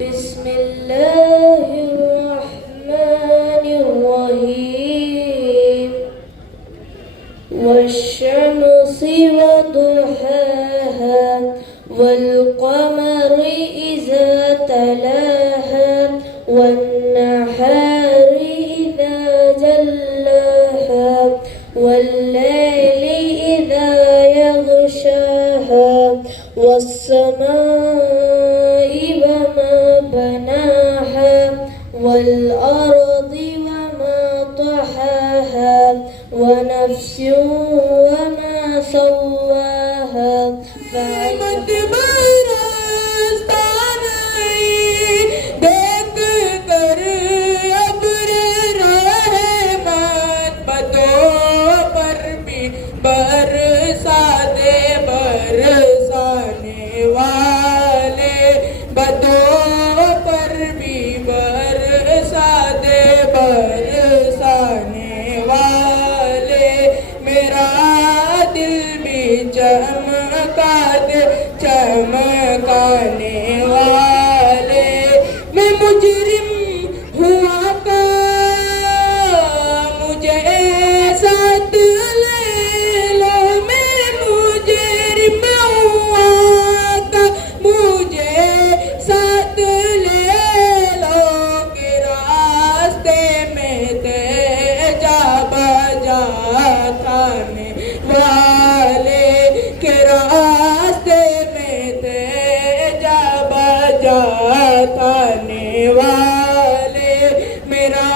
بسم الله الرحمن الرحيم والشمس وضحاها والقمر إذا تلاها والنهار إذا جلاها والليل إذا يغشاها والسماء وما بناها والأرض وما طحاها ونفس وما سواها चमकाने वाले मैं मुजरिम हुआ का मुझे साथ ले लो मैं मुजरिम हुआ का मुझे साथ ले लो के रास्ते में तेजा बजा खाने वाले के रास्ते खाने वाले मेरा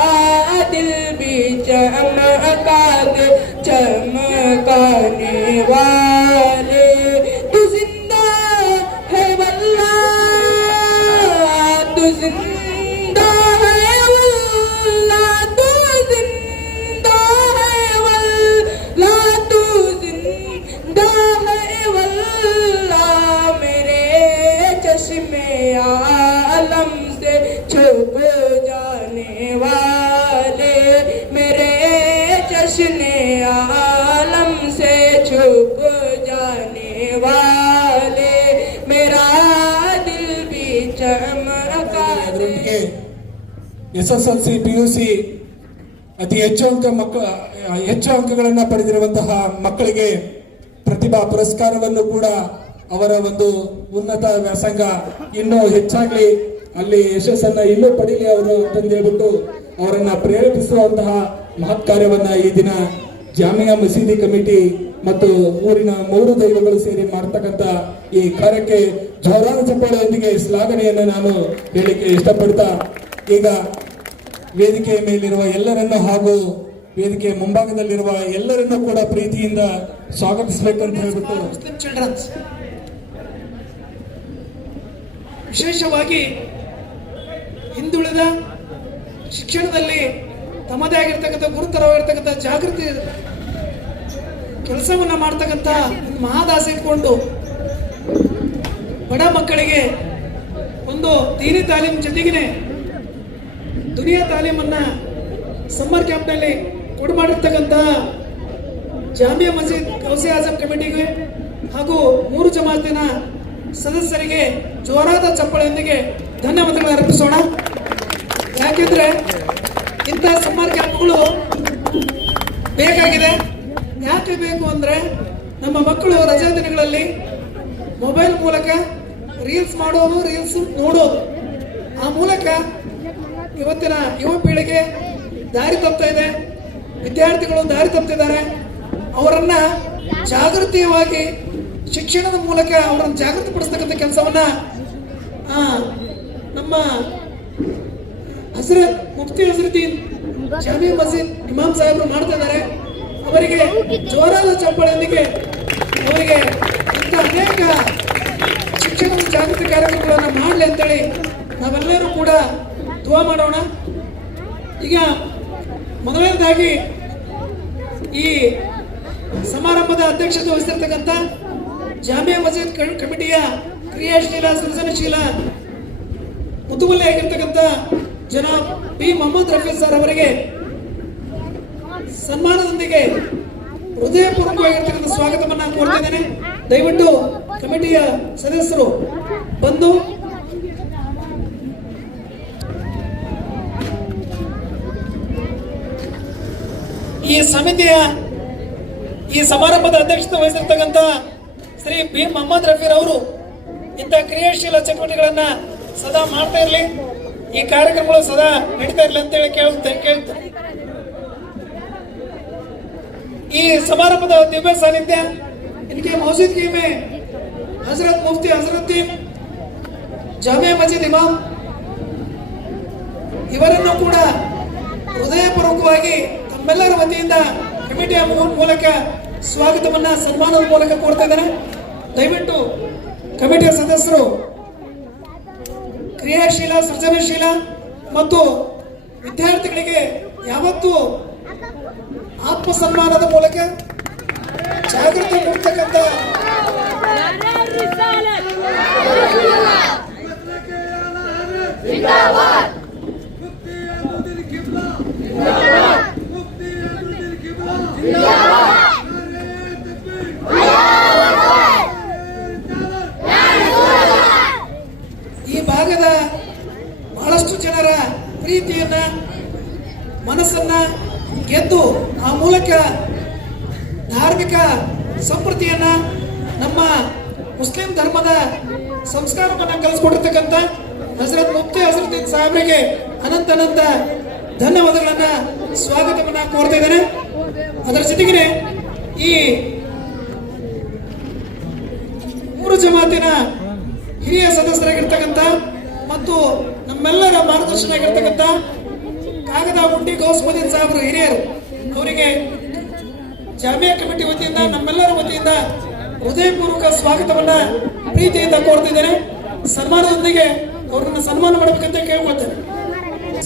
दिल भी चमका दे चमकाने वाले तू जिंदा है वल्लाह तू जिंदा है वल्लाह तू जिंदा है वल्लाह तू जिंदा है वल्लाह मेरे चश्मे आलम से छुप जाने वाले मेरे चश्मे आलम से छुप जाने वाले मेरा दिल भी चमका दे SSLC PUC ಅತಿ ಹೆಚ್ಚು ಅಂಕಗಳನ್ನು ಪಡೆದಿರುವಂತಹ ಮಕ್ಕಳಿಗೆ ಪ್ರತಿಭಾ ಪುರಸ್ಕಾರವನ್ನು ಕೂಡ ಅವರ ಒಂದು ಉನ್ನತ ವ್ಯಾಸಂಗ ಇನ್ನೂ ಹೆಚ್ಚಾಗ್ಲಿ ಅಲ್ಲಿ ಯಶಸ್ಸನ್ನ ಇನ್ನೂ ಪಡೀಲಿ ಅವರು ಅಂತಂದೇಳ್ಬಿಟ್ಟು ಅವರನ್ನ ಪ್ರೇರೇಪಿಸುವಂತಹ ಮಹತ್ ಕಾರ್ಯವನ್ನ ಈ ದಿನ ಜಾಮಿಯಾ ಮಸೀದಿ ಕಮಿಟಿ ಮತ್ತು ಊರಿನ 3 ದೈವಗಳು ಸೇರಿ ಮಾಡ್ತಕ್ಕಂಥ ಈ ಕಾರ್ಯಕ್ಕೆ ಜೋರಾದ ಚಪ್ಪಾಳೆಯೊಂದಿಗೆ ಶ್ಲಾಘನೆಯನ್ನು ನಾನು ಹೇಳಿಕೆ ಇಷ್ಟಪಡ್ತಾ ಈಗ ವೇದಿಕೆಯ ಮೇಲಿರುವ ಎಲ್ಲರನ್ನು ಹಾಗೂ ವೇದಿಕೆಯ ಮುಂಭಾಗದಲ್ಲಿರುವ ಎಲ್ಲರನ್ನೂ ಕೂಡ ಪ್ರೀತಿಯಿಂದ ಸ್ವಾಗತಿಸಬೇಕಂತ ಹೇಳ್ಬಿಟ್ಟು ಚಿಲ್ಡ್ರನ್ಸ್ ವಿಶೇಷವಾಗಿ ಹಿಂದುಳಿದ ಶಿಕ್ಷಣದಲ್ಲಿ ತಮ್ಮದೇ ಆಗಿರ್ತಕ್ಕಂಥ ಗುರುತರವಾಗಿರ್ತಕ್ಕಂಥ ಜಾಗೃತಿ ಕೆಲಸವನ್ನ ಮಾಡ್ತಕ್ಕಂಥ ಮಹಾದಾಸೆ ಇಟ್ಕೊಂಡು ಬಡ ಮಕ್ಕಳಿಗೆ ಒಂದು ದೀನಿ ತಾಲೀಮ್ ಜೊತೆಗೇನೆ ದುನಿಯಾ ತಾಲೀಮನ್ನ ಸಮ್ಮರ್ ಕ್ಯಾಂಪ್ನಲ್ಲಿ ಕೊಡು ಮಾಡಿರ್ತಕ್ಕಂಥ ಜಾಮಿಯಾ ಮಸೀದ್ ಗೌಸೆ ಆಜಮ್ ಕಮಿಟಿಗೆ ಹಾಗೂ 3 ಜಮಾತಿನ ಸದಸ್ಯರಿಗೆ ಜೋರಾದ ಚಪ್ಪಾಳೆಯೊಂದಿಗೆ ಧನ್ಯವಾದಗಳು ಅರ್ಪಿಸೋಣ. ಯಾಕೆಂದ್ರೆ ಇಂಥ ಸಮ್ಮರ್ ಕ್ಯಾಂಪ್ಗಳು ಬೇಕಾಗಿದೆ. ಯಾಕೆ ಬೇಕು ಅಂದ್ರೆ ನಮ್ಮ ಮಕ್ಕಳು ರಜಾ ದಿನಗಳಲ್ಲಿ ಮೊಬೈಲ್ ಮೂಲಕ ರೀಲ್ಸ್ ಮಾಡೋದು, ರೀಲ್ಸ್ ನೋಡೋದು, ಆ ಮೂಲಕ ಇವತ್ತಿನ ಯುವ ಪೀಳಿಗೆ ದಾರಿ ತಪ್ತಾ ಇದೆ. ವಿದ್ಯಾರ್ಥಿಗಳು ದಾರಿ ತಪ್ತಿದ್ದಾರೆ. ಅವರನ್ನ ಜಾಗೃತಿಯಾಗಿ ಶಿಕ್ಷಣದ ಮೂಲಕ ಅವರನ್ನು ಜಾಗೃತಿಪಡಿಸ್ತಕ್ಕಂಥ ಕೆಲಸವನ್ನ ನಮ್ಮ ಹಜರತ್ ಮುಫ್ತಿ ಹಜರತೀನ್ ಜಾಮಿಯಾ ಮಸೀದ್ ಇಮಾಮ್ ಸಾಹೇಬರು ಮಾಡ್ತಾ ಇದ್ದಾರೆ. ಅವರಿಗೆ ಜೋರಾದ ಚಪ್ಪಾಳೆಯೊಂದಿಗೆ ಅವರಿಗೆ ಇಂಥ ಅನೇಕ ಶಿಕ್ಷಣದ ಜಾಗೃತಿ ಕಾರ್ಯಕ್ರಮಗಳನ್ನು ಮಾಡಲಿ ಅಂತೇಳಿ ನಾವೆಲ್ಲರೂ ಕೂಡ ದುವಾ ಮಾಡೋಣ. ಈಗ ಮೊದಲನೇದಾಗಿ ಈ ಸಮಾರಂಭದ ಅಧ್ಯಕ್ಷತೆ ವಹಿಸಿರ್ತಕ್ಕಂಥ ಜಾಮಿಯಾ ಮಸೀದ್ ಕಮಿಟಿಯ ಕ್ರಿಯಾಶೀಲ ಸೃಜನಶೀಲ ಮುತುವಲ್ಲಿ ಆಗಿರ್ತಕ್ಕಂಥ ಜನಾಬ್ ಬಿ ಮೊಹಮ್ಮದ್ ರಫಿ ಸರ್ ಅವರಿಗೆ ಸನ್ಮಾನದೊಂದಿಗೆ ಹೃದಯಪೂರ್ವಕವಾಗಿರ್ತಕ್ಕಂಥ ಸ್ವಾಗತವನ್ನ ಕೋರ್ತಿದ್ದೇನೆ. ದಯವಿಟ್ಟು ಕಮಿಟಿಯ ಸದಸ್ಯರು ಬಂದು ಈ ಸಮಿತಿಯ ಈ ಸಮಾರಂಭದ ಅಧ್ಯಕ್ಷತೆ ವಹಿಸಿರ್ತಕ್ಕಂಥ ಶ್ರೀ ಬಿ ಮೊಹಮ್ಮದ್ ರಫೀರ್ ಅವರು ಇಂಥ ಕ್ರಿಯಾಶೀಲ ಚಟುವಟಿಕೆಗಳನ್ನ ಸದಾ ಮಾಡ್ತಾ ಇರಲಿ, ಈ ಕಾರ್ಯಕ್ರಮಗಳು ಸದಾ ನಡೀತಾ ಇರಲಿ ಅಂತೇಳಿ ಕೇಳ್ತೇನೆ. ಈ ಸಮಾರಂಭದ ದಿವ್ಯ ಸಾನ್ನಿಧ್ಯ इनके मौजूदगी में हजरत मुफ्ती हजरतुद्दीन ಜಾಮಿಯಾ ಮಸ್ಜಿದ್ ಇಮಾಮ್ ಇವರನ್ನು ಕೂಡ ಹೃದಯಪೂರ್ವಕವಾಗಿ ತಮ್ಮೆಲ್ಲರ ವತಿಯಿಂದ ಕಮಿಟಿಯ ಮೂಲಕ ಸ್ವಾಗತವನ್ನ ಸನ್ಮಾನದ ಮೂಲಕ ಕೋರ್ತಾ ಇದ್ದಾರೆ. ದಯವಿಟ್ಟು ಕಮಿಟಿಯ ಸದಸ್ಯರು ಕ್ರಿಯಾಶೀಲ, ಸೃಜನಶೀಲ ಮತ್ತು ವಿದ್ಯಾರ್ಥಿಗಳಿಗೆ ಯಾವತ್ತೂ ಆತ್ಮ ಸನ್ಮಾನದ ಮೂಲಕ ಜಾಗೃತಿ ಮೂಡಿಸತಕ್ಕಂಥ ಈ ಭಾಗದ ಬಹಳಷ್ಟು ಜನರ ಪ್ರೀತಿಯನ್ನ, ಮನಸ್ಸನ್ನ ಗೆದ್ದು ಆ ಮೂಲಕ ಧಾರ್ಮಿಕ ಸಂಸ್ಕೃತಿಯನ್ನ, ನಮ್ಮ ಮುಸ್ಲಿಂ ಧರ್ಮದ ಸಂಸ್ಕಾರವನ್ನ ಕಲಿಸ್ಕೊಟ್ಟಿರ್ತಕ್ಕಂಥ ಹಜರತ್ ಮುಫ್ತಿ ಹಜರತ್ ಸಾಹೇಬರಿಗೆ ಅನಂತ ಧನ್ಯವಾದಗಳನ್ನ, ಸ್ವಾಗತವನ್ನ ಕೋರ್ತಾ ಇದ್ದೇನೆ. ಅದರ ಜೊತೆಗೆ ಈ ಮೂರು ಜಮಾತಿನ ಹಿರಿಯ ಸದಸ್ಯರಾಗಿರ್ತಕ್ಕಂಥ ಮತ್ತು ನಮ್ಮೆಲ್ಲರ ಮಾರ್ಗದರ್ಶನಾಗಿರ್ತಕ್ಕಂಥ ಕಾಗದ ಗುಂಡಿ ಗೌಸ್ಮದೀನ್ ಸಾಹೇಬರು ಹಿರಿಯರು, ಅವರಿಗೆ ಜಾಮಿಯಾ ಕಮಿಟಿ ವತಿಯಿಂದ, ನಮ್ಮೆಲ್ಲರ ವತಿಯಿಂದ ಹೃದಯಪೂರ್ವಕ ಸ್ವಾಗತವನ್ನ ಪ್ರೀತಿಯಿಂದ ಕೋರ್ತಿದ್ದೇನೆ. ಸನ್ಮಾನದೊಂದಿಗೆ ಅವರನ್ನು ಸನ್ಮಾನ ಮಾಡಬೇಕಂತ ಕೇಳ್ಕೊಳ್ತೇನೆ.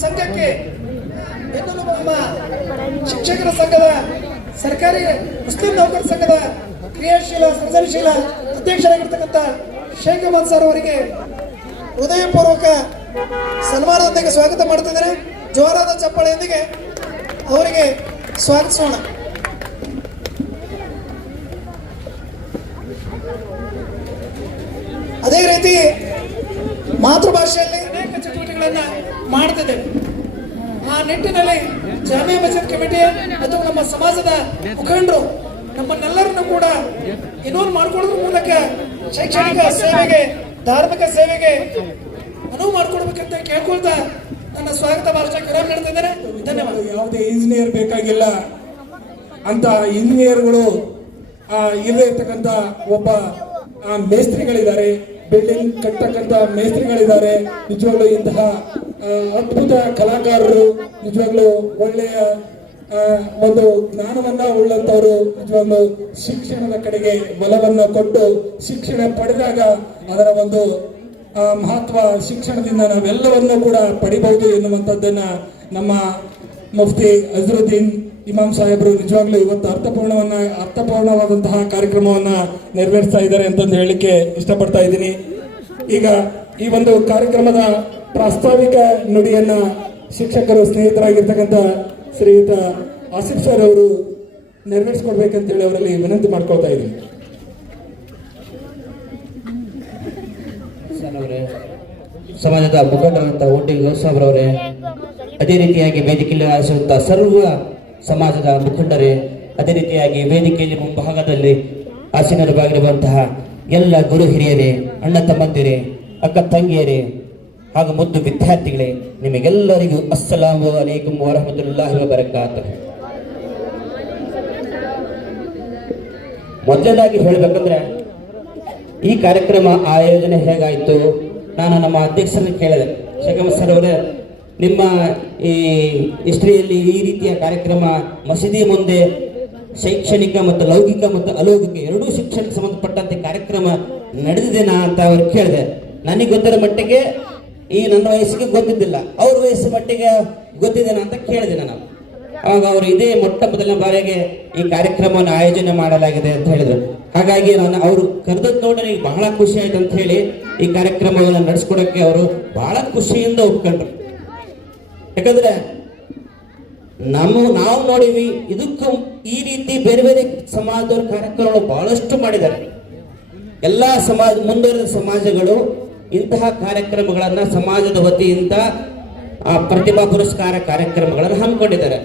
ಸಂಘಕ್ಕೆ ಬೆನ್ನೆಲುಬು ನಮ್ಮ ಶಿಕ್ಷಕರ ಸಂಘದ, ಸರ್ಕಾರಿ ಮುಸ್ಲಿಂ ನೌಕರ ಸಂಘದ ಕ್ರಿಯಾಶೀಲ, ಸೃಜನಶೀಲ ಅಧ್ಯಕ್ಷರಾಗಿರ್ತಕ್ಕಂಥ ಶೇಖ್ ಅಹಮದ್ ಸರ್ ಅವರಿಗೆ ಹೃದಯಪೂರ್ವಕ ಸನ್ಮಾನದೊಂದಿಗೆ ಸ್ವಾಗತ ಮಾಡ್ತಿದ್ದೇನೆ. ಜೋರಾದ ಚಪ್ಪಾಳೆಯೊಂದಿಗೆ ಅವರಿಗೆ ಸ್ವಾಗತಿಸೋಣ. ಅದೇ ರೀತಿ ಮಾತೃಭಾಷೆಯಲ್ಲಿ ಅನೇಕ ಚಟುವಟಿಕೆಗಳನ್ನ ಮಾಡ್ತಿದ್ದೇವೆ. ಆ ನಿಟ್ಟಿನಲ್ಲಿ ಜಾಮಿಯಾ ಮಸ್ಜಿದ್ ಕಮಿಟಿ ಅಥವಾ ನಮ್ಮ ಸಮಾಜದ ಮುಖಂಡರು ನಮ್ಮನ್ನೆಲ್ಲರನ್ನು ಕೂಡ ಇನ್ವಾಲ್ವ್ ಮಾಡ್ಕೊಳ್ಳೋದ್ರ ಮೂಲಕ ಶೈಕ್ಷಣಿಕ ಸೇವೆಗೆ, ಧಾರ್ಮಿಕ ಸೇವೆಗೆ ಅನುವು ಮಾಡಿಕೊಡ್ಬೇಕಂತ ಕೇಳ್ಕೊಳ್ತಾ ನನ್ನ ಸ್ವಾಗತ ಭಾಷಣಕ್ಕೆ ವಿರಾಮ ನೀಡ್ತಿದ್ದೇನೆ. ಧನ್ಯವಾದ. ಯಾವುದೇ ಇಂಜಿನಿಯರ್ ಬೇಕಾಗಿಲ್ಲ ಅಂತ ಇಂಜಿನಿಯರ್ಗಳು ಇರತಕ್ಕಂಥ ಒಬ್ಬ ಮೇಸ್ತ್ರಿಗಳಿದ್ದಾರೆ, ಬಿಲ್ಡಿಂಗ್ ಕಟ್ಟತಕ್ಕಂಥ ಮೇಸ್ತ್ರಿಗಳಿದ್ದಾರೆ. ನಿಜವಾಗ್ಲೂ ಇಂತಹ ಅದ್ಭುತ ಕಲಾಕಾರರು, ನಿಜವಾಗ್ಲೂ ಒಳ್ಳೆಯ ಒಂದು ಜ್ಞಾನವನ್ನ ಉಳ್ಳಂತವರು, ನಿಜವಾಗ್ಲೂ ಶಿಕ್ಷಣದ ಕಡೆಗೆ ಬಲವನ್ನು ಕೊಟ್ಟು ಶಿಕ್ಷಣ ಪಡೆದಾಗ ಅದರ ಒಂದು ಮಹತ್ವ, ಶಿಕ್ಷಣದಿಂದ ನಾವೆಲ್ಲವನ್ನೂ ಕೂಡ ಪಡಿಬಹುದು ಎನ್ನುವಂಥದ್ದನ್ನ ನಮ್ಮ ಮುಫ್ತಿ ಅಜರುದ್ದೀನ್ ಇಮಾಮ್ ಸಾಹೇಬರು ನಿಜವಾಗ್ಲೂ ಇವತ್ತು ಅರ್ಥಪೂರ್ಣವಾದಂತಹ ಕಾರ್ಯಕ್ರಮವನ್ನ ನೆರವೇರಿಸ್ತಾ ಇದ್ದಾರೆ ಅಂತಂದು ಹೇಳಲಿಕ್ಕೆ ಇಷ್ಟಪಡ್ತಾ ಇದ್ದೀನಿ. ಈಗ ಈ ಒಂದು ಕಾರ್ಯಕ್ರಮದ ಪ್ರಾಸ್ತಾವಿಕ ನುಡಿಯನ್ನ ಶಿಕ್ಷಕರು, ಸ್ನೇಹಿತರಾಗಿರ್ತಕ್ಕಂಥ ಶ್ರೀಯುತ ಆಸಿಫ್ ಸರ್ ಅವರು ನೆರವೇರಿಸ್ಕೊಡ್ಬೇಕಂತೇಳಿ ಅವರಲ್ಲಿ ವಿನಂತಿ ಮಾಡ್ಕೊಳ್ತಾ ಇದ್ದೀನಿ. ಸಮಾಜದ ಮುಖಂಡರಂತ ಓಟಿ ಗೌಸಾಬ್ರವರೇ, ಅದೇ ರೀತಿಯಾಗಿ ವೇದಿಕೆಯಲ್ಲಿ ಆರಿಸುವಂತ ಸರ್ವ ಸಮಾಜದ ಮುಖಂಡರೇ, ಅದೇ ರೀತಿಯಾಗಿ ವೇದಿಕೆಯಲ್ಲಿ ಮುಂಭಾಗದಲ್ಲಿ ಆಸೀನರಾಗಿರುವಂತಹ ಎಲ್ಲ ಗುರು ಹಿರಿಯರೇ, ಅಣ್ಣ ತಮ್ಮಂದಿರೇ, ಅಕ್ಕ ತಂಗಿಯರೇ ಹಾಗೂ ಮುದ್ದು ವಿದ್ಯಾರ್ಥಿಗಳೇ, ನಿಮಗೆಲ್ಲರಿಗೂ ಅಸ್ಸಲಾಮು ಅಲೈಕುಂ ವರಹಮತುಲ್ಲಾಹಿ ವಬರಕಾತುಹು. ಮೊದಲನೇದಾಗಿ ಹೇಳಬೇಕಂದ್ರೆ ಈ ಕಾರ್ಯಕ್ರಮ ಆಯೋಜನೆ ಹೇಗಾಯಿತು, ನಾನು ನಮ್ಮ ಅಧ್ಯಕ್ಷರನ್ನು ಕೇಳಿದೆ. ಶೇಖ್ ಸರ್ ಅವರೇ, ನಿಮ್ಮ ಈ ಹಿಸ್ಟ್ರಿಯಲ್ಲಿ ಈ ರೀತಿಯ ಕಾರ್ಯಕ್ರಮ ಮಸೀದಿ ಮುಂದೆ ಶೈಕ್ಷಣಿಕ ಮತ್ತು ಲೌಕಿಕ ಮತ್ತು ಅಲೌಕಿಕ ಎರಡೂ ಶಿಕ್ಷಣಕ್ಕೆ ಸಂಬಂಧಪಟ್ಟಂತೆ ಕಾರ್ಯಕ್ರಮ ನಡೆದಿದೆನಾ ಅಂತ ಅವ್ರು ಕೇಳಿದೆ. ನನಗೆ ಗೊತ್ತಿರೋ ಮಟ್ಟಿಗೆ ಈ ನನ್ನ ವಯಸ್ಸಿಗೆ ಗೊತ್ತಿದ್ದಿಲ್ಲ, ಅವ್ರ ವಯಸ್ಸು ಮಟ್ಟಿಗೆ ಗೊತ್ತಿದ್ದೇನಾ ಅಂತ ಕೇಳಿದೆ ನಾನು. ಆವಾಗ ಅವರು ಇದೇ ಮೊಟ್ಟ ಮೊದಲನೇ ಬಾರಿಗೆ ಈ ಕಾರ್ಯಕ್ರಮವನ್ನು ಆಯೋಜನೆ ಮಾಡಲಾಗಿದೆ ಅಂತ ಹೇಳಿದ್ರು. ಹಾಗಾಗಿ ನಾನು ಅವರು ಕರೆದದ್ದು ನೋಡಿ ನನಗೆ ಬಹಳ ಖುಷಿ ಆಯ್ತು ಅಂತ ಹೇಳಿ ಈ ಕಾರ್ಯಕ್ರಮವನ್ನು ನಡೆಸ್ಕೊಡೋಕ್ಕೆ ಅವರು ಬಹಳ ಖುಷಿಯಿಂದ ಒಪ್ಕೊಂಡ್ರು. ಯಾಕಂದ್ರೆ ನಾವು ನೋಡಿವಿ, ಇದಕ್ಕೂ ಈ ರೀತಿ ಬೇರೆ ಬೇರೆ ಸಮಾಜದವ್ರ ಕಾರ್ಯಕ್ರಮಗಳು ಬಹಳಷ್ಟು ಮಾಡಿದ್ದಾರೆ. ಎಲ್ಲ ಮುಂದುವರೆದ ಸಮಾಜಗಳು ಇಂತಹ ಕಾರ್ಯಕ್ರಮಗಳನ್ನ ಸಮಾಜದ ವತಿಯಿಂದ ಪ್ರತಿಭಾ ಪುರಸ್ಕಾರ ಕಾರ್ಯಕ್ರಮಗಳನ್ನು ಹಮ್ಮಿಕೊಂಡಿದ್ದಾರೆ.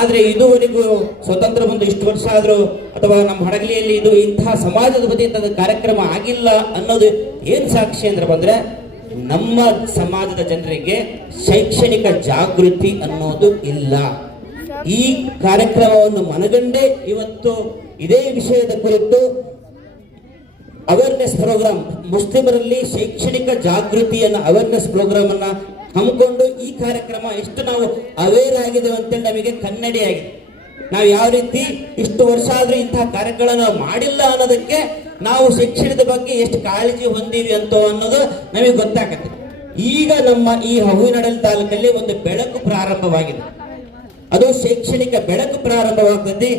ಆದರೆ ಇದುವರೆಗೂ ಸ್ವತಂತ್ರ ಬಂದು ಇಷ್ಟು ವರ್ಷ ಆದರೂ ಅಥವಾ ನಮ್ಮ ಹಡಗಲಿಯಲ್ಲಿ ಇಂತಹ ಸಮಾಜದ ವತಿಯಿಂದ ಕಾರ್ಯಕ್ರಮ ಆಗಿಲ್ಲ ಅನ್ನೋದು ಏನು ಸಾಕ್ಷಿ ಅಂದ್ರೆ ಬಂದ್ರೆ, ನಮ್ಮ ಸಮಾಜದ ಜನರಿಗೆ ಶೈಕ್ಷಣಿಕ ಜಾಗೃತಿ ಅನ್ನೋದು ಇಲ್ಲ. ಈ ಕಾರ್ಯಕ್ರಮವನ್ನು ಮನಗಂಡೇ ಇವತ್ತು ಇದೇ ವಿಷಯದ ಕುರಿತು ಅವೇರ್ನೆಸ್ ಪ್ರೋಗ್ರಾಮ್, ಮುಸ್ಲಿಮರಲ್ಲಿ ಶೈಕ್ಷಣಿಕ ಜಾಗೃತಿಯನ್ನು ಅವೇರ್ನೆಸ್ ಪ್ರೋಗ್ರಾಮ್ ಅನ್ನ ಹಮ್ಮಿಕೊಂಡು ಈ ಕಾರ್ಯಕ್ರಮ ಎಷ್ಟು ನಾವು ಅವೇರ್ ಆಗಿದ್ದೇವೆ ಅಂತೇಳಿ ನಮಗೆ ಕನ್ನಡಿ ಆಗಿದೆ. ನಾವು ಯಾವ ರೀತಿ ಇಷ್ಟು ವರ್ಷ ಆದ್ರೂ ಇಂತಹ ಕಾರ್ಯಕ್ರಮಗಳನ್ನು ಮಾಡಿಲ್ಲ ಅನ್ನೋದಕ್ಕೆ ನಾವು ಶಿಕ್ಷಣದ ಬಗ್ಗೆ ಎಷ್ಟು ಕಾಳಜಿ ಹೊಂದೀವಿ ಅಂತ ಅನ್ನೋದು ನಮಗೆ ಗೊತ್ತಾಗುತ್ತೆ. ಈಗ ನಮ್ಮ ಈ ಹೂವಿನಡಲ್ ತಾಲೂಕಲ್ಲಿ ಒಂದು ಬೆಳಕು ಪ್ರಾರಂಭವಾಗಿದೆ. ಅದು ಶೈಕ್ಷಣಿಕ ಬೆಳಕು ಪ್ರಾರಂಭವಾಗ್ತದೆ.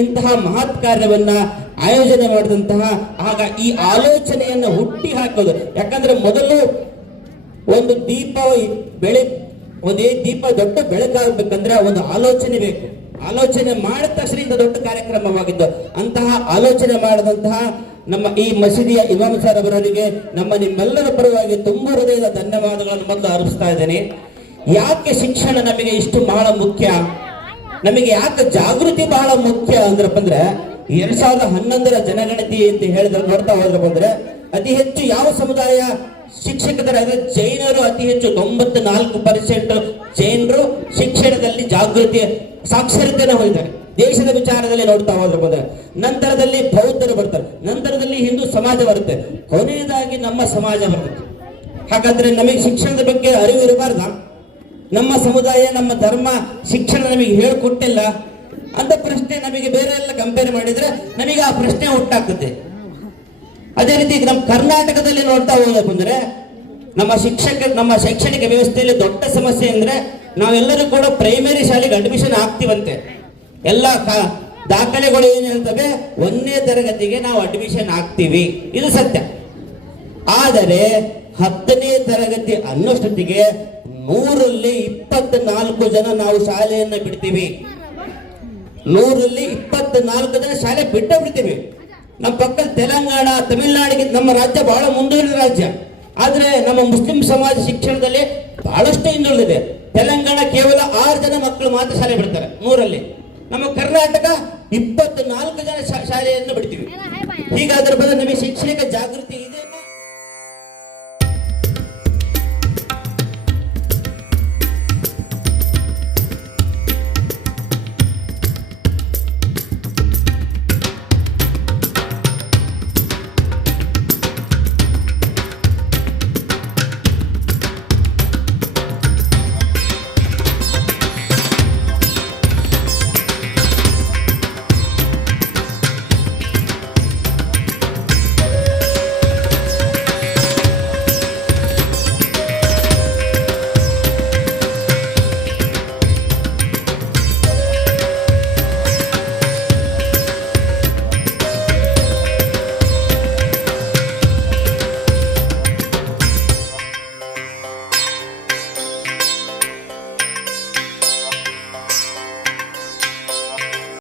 ಇಂತಹ ಮಹತ್ ಕಾರ್ಯವನ್ನ ಆಯೋಜನೆ ಮಾಡಿದಂತಹ ಆಗ ಈ ಆಲೋಚನೆಯನ್ನ ಹುಟ್ಟಿ ಹಾಕೋದು. ಯಾಕಂದ್ರೆ ಮೊದಲು ಒಂದು ದೀಪ ಒಂದೇ ದೀಪ ದೊಡ್ಡ ಬೆಳಕಾಗಬೇಕಂದ್ರೆ ಒಂದು ಆಲೋಚನೆ ಬೇಕು. ಆಲೋಚನೆ ಮಾಡಿದ ತಕ್ಷಣ ದೊಡ್ಡ ಕಾರ್ಯಕ್ರಮವಾಗಿದ್ದು, ಅಂತಹ ಆಲೋಚನೆ ಮಾಡಿದಂತಹ ನಮ್ಮ ಈ ಮಸೀದಿಯ ಇಮಾಮ್ ಸರ್ ಅವರಿಗೆ ನಿಮ್ಮೆಲ್ಲರ ಪರವಾಗಿ ತುಂಬ ಹೃದಯದ ಧನ್ಯವಾದಗಳನ್ನು ಮೊದಲು ಅರ್ಪಿಸ್ತಾ ಇದ್ದೇನೆ. ಯಾಕೆ ಶಿಕ್ಷಣ ನಮಗೆ ಇಷ್ಟು ಬಹಳ ಮುಖ್ಯ, ನಮಗೆ ಯಾಕೆ ಜಾಗೃತಿ ಬಹಳ ಮುಖ್ಯ ಅಂದ್ರಪ್ಪ ಅಂದ್ರೆ 2011ರ ಜನಗಣತಿ ಅಂತ ಹೇಳಿದ್ರೆ ನೋಡ್ತಾ ಹೋದ್ರೆ ಬಂದ್ರೆ ಅತಿ ಹೆಚ್ಚು ಯಾವ ಸಮುದಾಯ ಶಿಕ್ಷಕರ ಜೈನರು ಅತಿ ಹೆಚ್ಚು 94% ಜೈನರು ಶಿಕ್ಷಣದಲ್ಲಿ ಜಾಗೃತಿ ಸಾಕ್ಷರತೆಯನ್ನು ಹೊಂದಿದ್ದಾರೆ. ದೇಶದ ವಿಚಾರದಲ್ಲಿ ನೋಡ್ತಾ ಹೋದ್ರೆ ಬಂದ್ರೆ ನಂತರದಲ್ಲಿ ಬೌದ್ಧರು ಬರ್ತಾರೆ, ನಂತರದಲ್ಲಿ ಹಿಂದೂ ಸಮಾಜ ಬರುತ್ತೆ, ಕೊನೆಯದಾಗಿ ನಮ್ಮ ಸಮಾಜ ಬರುತ್ತೆ. ಹಾಗಾದ್ರೆ ನಮಗೆ ಶಿಕ್ಷಣದ ಬಗ್ಗೆ ಅರಿವು ಇರಬಾರ್ದ? ನಮ್ಮ ಸಮುದಾಯ ನಮ್ಮ ಧರ್ಮ ಶಿಕ್ಷಣ ನಮಗೆ ಹೇಳ್ಕೊಟ್ಟಿಲ್ಲ ಅಂತ ಪ್ರಶ್ನೆ ನಮಗೆ ಬೇರೆ ಎಲ್ಲ ಕಂಪೇರ್ ಮಾಡಿದ್ರೆ ನಮಗೆ ಆ ಪ್ರಶ್ನೆ ಹುಟ್ಟಾಗ್ತದೆ. ಅದೇ ರೀತಿ ನಮ್ಮ ಕರ್ನಾಟಕದಲ್ಲಿ ನೋಡ್ತಾ ಹೋದ್ರೆ ನಮ್ಮ ಶೈಕ್ಷಣಿಕ ವ್ಯವಸ್ಥೆಯಲ್ಲಿ ದೊಡ್ಡ ಸಮಸ್ಯೆ ಅಂದ್ರೆ ನಾವೆಲ್ಲರೂ ಕೂಡ ಪ್ರೈಮರಿ ಶಾಲೆಗೆ ಅಡ್ಮಿಷನ್ ಆಗ್ತೀವಂತೆ. ಎಲ್ಲ ದಾಖಲೆಗಳು ಏನ್ ಹೇಳ್ತವೆ, 1ನೇ ತರಗತಿಗೆ ನಾವು ಅಡ್ಮಿಷನ್ ಆಗ್ತೀವಿ, ಇದು ಸತ್ಯ. ಆದರೆ 10ನೇ ತರಗತಿ ಅನ್ನೋಷ್ಟೊತ್ತಿಗೆ 100ರಲ್ಲಿ 24 ಜನ ನಾವು ಶಾಲೆಯನ್ನ ಬಿಡ್ತೀವಿ. 100ರಲ್ಲಿ 24 ಜನ ಶಾಲೆ ಬಿಡ್ತೀವಿ. ನಮ್ಮ ಪಕ್ಕದ ತೆಲಂಗಾಣ, ತಮಿಳುನಾಡಿಗೆ ನಮ್ಮ ರಾಜ್ಯ ಬಹಳ ಮುಂದುವರಿದ ರಾಜ್ಯ. ಆದ್ರೆ ನಮ್ಮ ಮುಸ್ಲಿಂ ಸಮಾಜ ಶಿಕ್ಷಣದಲ್ಲಿ ಬಹಳಷ್ಟು ಹಿಂದುಳಿದಿದೆ. ತೆಲಂಗಾಣ ಕೇವಲ 6 ಜನ ಮಕ್ಕಳು ಮಾತ್ರ ಶಾಲೆ ಬಿಡ್ತಾರೆ 100ರಲ್ಲಿ. ನಮ್ಮ ಕರ್ನಾಟಕ 24 ಜನ ಶಾಲೆಯನ್ನು ಬಿಡ್ತೀವಿ. ಹೀಗಾದ್ರೆ ನಮಗೆ ಶೈಕ್ಷಣಿಕ ಜಾಗೃತಿ ಇದೆ.